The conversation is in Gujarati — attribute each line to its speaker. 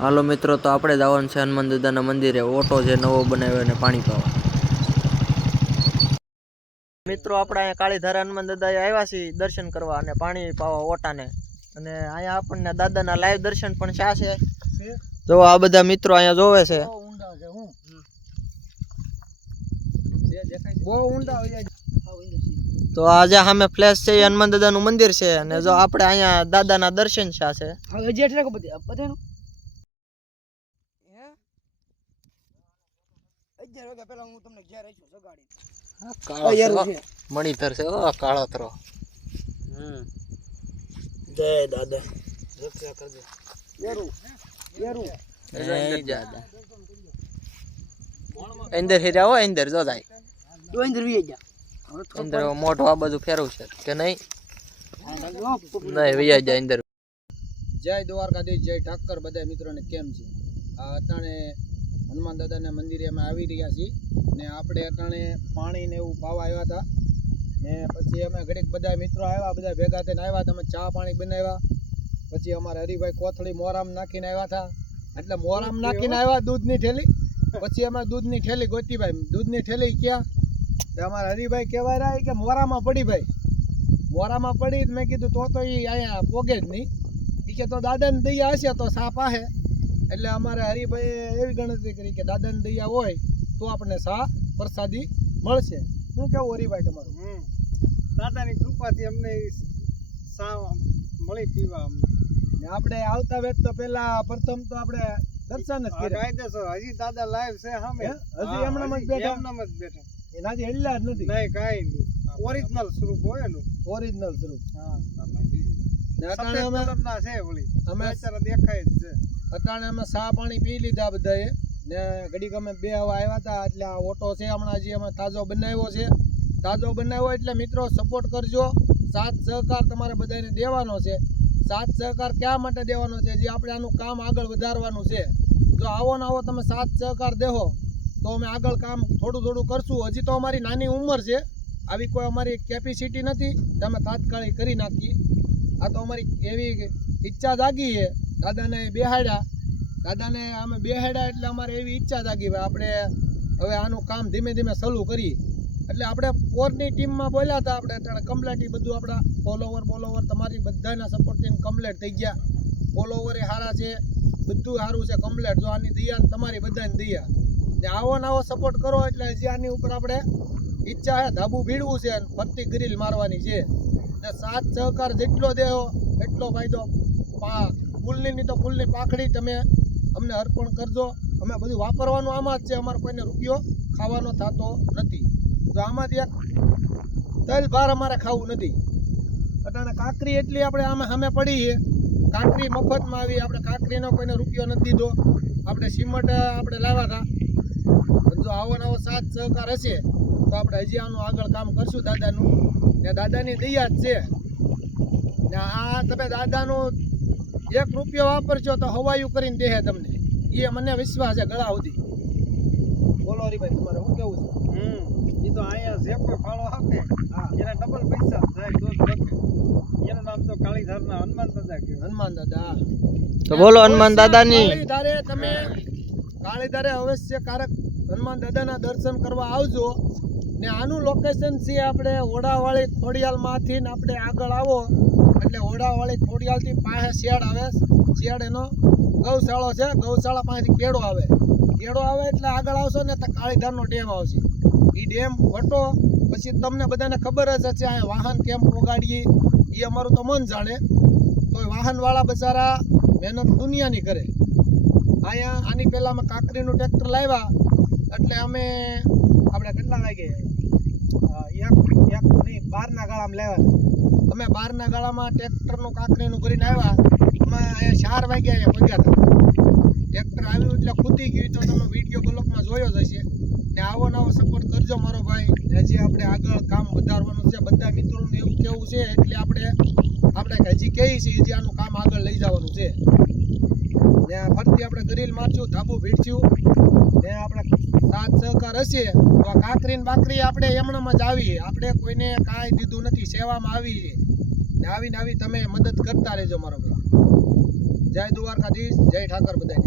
Speaker 1: હાલો મિત્રો તો આપણે જવાનું છે હનુમાન દાદાના મંદિરે. ઓટો જે નવો બનાવ્યો અને પાણી પાવા. મિત્રો આપણે અહીંયા કાળીધારા હનુમાન દાદા આવ્યા છીએ દર્શન કરવા અને પાણી પાવા ઓટાને. અને અહીંયા આપણને દાદાના લાઈવ દર્શન પણ શા છે. જો આ બધા મિત્રો અહીંયા જોવે છે.
Speaker 2: બહુ ઊંડા
Speaker 1: તો આજે સામે ફ્લેશ છે એ હનુમાન દાદાનું મંદિર છે. અને જો આપણે અહીંયા દાદાના દર્શન શા છે
Speaker 2: હવે જે એટલે બધી બધાનું અગિયાર વાગ્યા પહેલા હું તમને ઘેર આવીશું સગાડી
Speaker 1: મણિધર છે ઓ કાળોતરો
Speaker 2: જય દાદા. રક્ષા કરજે. યેરું યેરું.
Speaker 1: દાદા. અંદર હીરા અંદર જો જાય.
Speaker 2: તો અંદર વી જા.
Speaker 1: અંદર મોઢું આ બધું ફેરવું છે કે નહીં? નહીં વૈયા જાય અંદર.
Speaker 2: જય દ્વારકાધીશ જય ઠાકર બધા મિત્રોને કેમ છે? આ અટાણે હનુમાન દાદાના મંદિરે અમે આવી રહ્યા છીએ ને આપણે અટાણે પાણી ને એવું પાવા આવ્યા હતા. ને પછી અમે ઘડીક બધા મિત્રો આવ્યા બધા ભેગા થઈને આવ્યા તમે ચા પાણી બનાવ્યા. પછી અમારે હરિભાઈ કોથળી મોરામ નાખીને આવ્યા હતા. એટલે મોરામ નાખીને આવ્યા દૂધની થેલી પછી અમે દૂધની થેલી ગોતીભાઈ દૂધની થેલી ક્યાં? તો અમારા હરિભાઈ કહેવાય રહ્યા કે મોરામાં પડી ભાઈ. મોરામાં પડી મેં કીધું તો તો એ અહીંયા પોગે જ નહીં. એ કે તો દાદાને દઈ હશે તો સાપ પાહે એટલે અમારે હરિભાઈએ એવી ગણતરી કરી કે દાદાને દયા હોય તો આપણને સા પ્રસાદી મળશે. શું કેવું હરિભાઈ તમારું?
Speaker 3: દાદાની કૃપાથી અમને સા મળી પીવા અમને.
Speaker 2: આપણે આવતા વેત તો પેલા પ્રથમ તો આપણે દર્શન જ કર્યા.
Speaker 3: કાયદેસર. હજી દાદા લાઈવ છે સામે.
Speaker 2: હજી
Speaker 3: હા,
Speaker 2: જ બેઠા?
Speaker 3: એમનેમ જ બેઠા.
Speaker 2: એનાથી હેડલા જ નથી.
Speaker 3: નહીં કાંઈ નહીં. ઓરિજિનલ સ્વરૂપ હોય એનું.
Speaker 2: ઓરિજિનલ સ્વરૂપ.
Speaker 3: હા.
Speaker 2: ને અમે
Speaker 3: દેખાય જ છે.
Speaker 2: અટાણે અમે સા પાણી પી લીધા બધાએ. ને ઘડીક અમે બે હવા આવ્યા હતા, એટલે આ ઓટો છે હમણાં જે અમે તાજો બનાવ્યો છે. તાજો બનાવ્યો એટલે મિત્રો સપોર્ટ કરજો. સાથ સહકાર તમારે બધાને દેવાનો છે. સાથ સહકાર ક્યાં માટે દેવાનો છે? જે આપણે આનું કામ આગળ વધારવાનું છે. જો આવો ને આવો તમે સાથ સહકાર દેહો, તો અમે આગળ કામ થોડું થોડું કરશું. હજી તો અમારી નાની ઉંમર છે. આવી કોઈ અમારી કેપેસિટી નથી. તમે તાત્કાલિક કરી નાખીએ. આ તો અમારી એવી ઈચ્છા જાગી છે. દાદાને બેહાડ્યા. દાદાને અમે બેહાડ્યા એટલે અમારે એવી ઈચ્છા જાગી ભાઈ આપણે હવે આનું કામ ધીમે ધીમે સલું કરીએ. એટલે આપણે પોરની ટીમમાં બોલ્યા હતા, આપણે કમ્પ્લેટ બધું આપણા ફોલોવર બોલોવર તમારી બધાના સપોર્ટથી કમ્પ્લેટ થઈ ગયા. ફોલોવર એ સારા છે, બધું સારું છે કમ્પ્લેટ જો આની દયા તમારી બધાને દયા. ને આવો ને આવો સપોર્ટ કરો એટલે હજી આની ઉપર આપણે ઈચ્છા છે, ધાબુ ભીડવું છે અને ફરતી ગ્રીલ મારવાની છે. ને સાથ સહકાર જેટલો દેવો, એટલો ફાયદો. પા ફૂલની તો ફૂલની પાખડી તમે અમને અર્પણ કરજો. અમે બધું વાપરવાનું આમાં જ છે. અમારે કોઈને રૂપિયો ખાવાનો થતો નથી. તો આમાંથી એક તલ ભાર અમારે ખાવું નથી. અટાણે કાકરી એટલી આપણે આમાં સામે પડી છે. કાકરી મફતમાં આવી. આપણે કાકરીનો કોઈને રૂપિયો નથી દીધો. આપણે સિમટ આપણે લાવ્યા હતા. જો આવો નવો સાથ સહકાર હશે, તો આપણે હજી આનું આગળ કામ કરશું દાદાનું. ને દાદાની દયા જ છે. ને આ તમે દાદાનું એક રૂપિયો વાપરજો તો હવાયું કરીને દેહે તમને. એ મને વિશ્વાસ છે ગળા સુધી. બોલો હરીભાઈ તમારે શું કેવું છે?
Speaker 3: હમ એ તો અહીંયા જે કોઈ ફાળો આપે એના ડબલ પૈસા જાય દોઢ લખે એનું નામ તો કાળીધારના હનુમાન દાદા કે
Speaker 2: હનુમાન દાદા
Speaker 1: તો બોલો હનુમાન દાદાની.
Speaker 2: કાળીધારે તમે કાળીધારે અવશ્ય કારક હનુમાન દાદાના દર્શન કરવા આવજો. ને આનું લોકેશન છે આપણે ઓડાવાળી ખોડિયાલમાંથી માંથી આપણે આગળ આવો. એટલે ઓડાવાળી ખોડિયાલથી પાસે શેડ આવે શેડ એનો ગૌશાળો છે. ગૌશાળા પાસેથી કેળો આવે. કેળો આવે એટલે આગળ આવશો ને તો કાળીધારનો ડેમ આવશે. એ ડેમ વટો, પછી તમને બધાને ખબર જ હશે અહીંયા વાહન કેમ પોગાડીએ એ અમારું તો મન જાણે. તો વાહનવાળા બચારા મહેનત દુનિયાની કરે. અહીંયા આની પહેલાં અમે કાંકરીનું ટ્રેક્ટર લાવ્યા. એટલે અમે આપણે કેટલા વાગે? એક એક નહીં, બારના ગાળામાં લાવ્યા. અમે બહારના ગાળામાં ટ્રેક્ટરનું કાંકરીનું ભરીને આવ્યા. અમે અહીંયા ચાર વાગ્યા અહીંયા પહોંચ્યા હતા. ટ્રેક્ટર આવ્યું એટલે ખૂતી ગયું. તો તમે વીડિયો બ્લોકમાં જોયો જ હશે. ને આવો નવો સપોર્ટ કરજો મારો ભાઈ. હજી આપણે આગળ કામ વધારવાનું છે. બધા મિત્રોને એવું કેવું છે એટલે આપણે આપણે હજી કહીએ છીએ, હજી આનું કામ આગળ લઈ જવાનું છે. ને ફરતી આપણે ગરીલ મારશું ધાબુ ભીડશું ને આપણે સાથ સહકાર હશે તો આ કાકરી ને બાકરી આપણે એમણામાં જ આવી આપણે કોઈને કાંઈ દીધું નથી, સેવામાં આવી ને આવીને આવી તમે મદદ કરતા રહેજો મારો ભાઈ. જય દ્વારકાધીશ, જય ઠાકર બધાને.